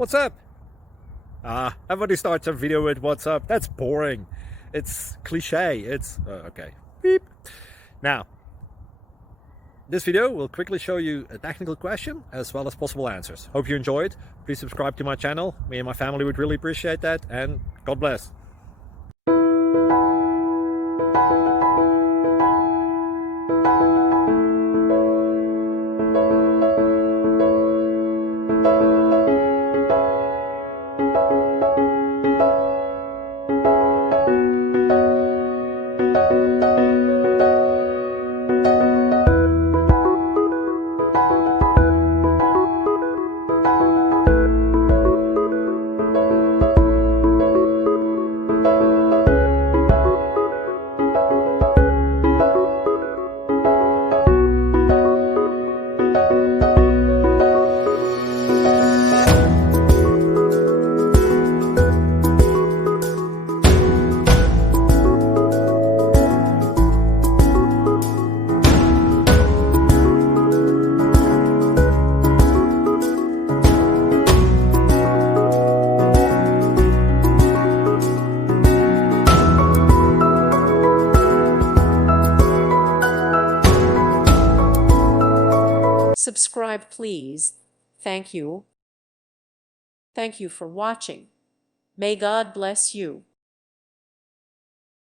What's up? Everybody starts a video with what's up. That's boring. It's cliche. It's okay. Beep. Now, this video will quickly show you a technical question as well as possible answers. Hope you enjoyed. Please subscribe to my channel. Me and my family would really appreciate that, and God bless. Subscribe, please. Thank you. Thank you for watching. May God bless you.